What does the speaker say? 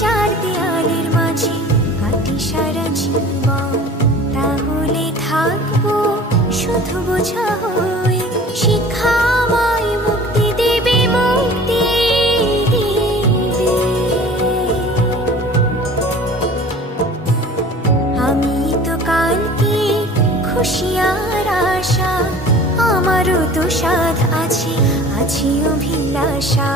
চার দেয়ালের মাঝে কাটি সারা জীবন, তাহলে থাকবো শুধু বোঝা হয়ে। শিক্ষা আমায় মুক্তি দেবে, মুক্তি দেবে। আমি তো কালকে খুশি আর আশা, আমারও তো সাধ আছে, আছে অভিলাষা।